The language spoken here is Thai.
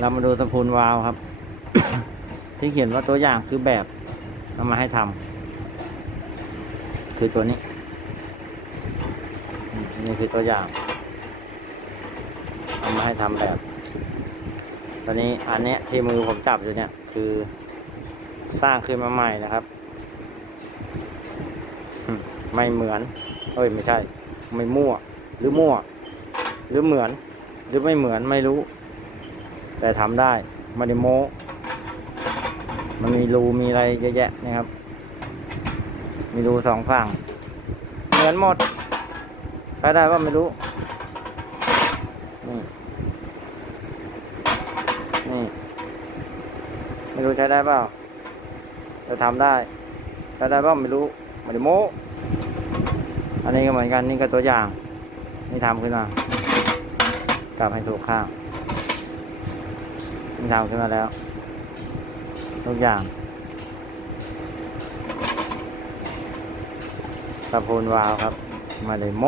เรามาดูตะพูนวาล์วครับ ที่เขียนว่าตัวอย่างคือแบบเอามาให้ทำคือตัวนี้ นี่คือตัวอย่างเอามาให้ทำแบบ ตอนนี้อันเนี้ยที่มือผมจับอยู่เนี่ย คือสร้างขึ้นมาใหม่นะครับไม่เหมือน เอ้ยไม่ใช่ ไม่มั่ว หรือมั่ว หรือเหมือน หรือไม่เหมือนไม่รู้ แต่ทำได้มาดิโมมันมีรูมีอะไรเยอะแยะนะครับ มีรูสองฝั่ง เหมือนหมดใช้ได้ว่าไม่รู้ นี่ นี่ ไม่รู้ใช้ได้เปล่าจะทำได้ใช้ได้เปล่าไม่รู้มาดิโมอันนี้ก็เหมือนกันนี่ก็ตัวอย่าง นี่ทำขึ้นมา กลับให้ถูกข้าง นี่ทำขึ้นมาแล้ว ทุกอย่างตะพูนวาวครับ มาเลยโม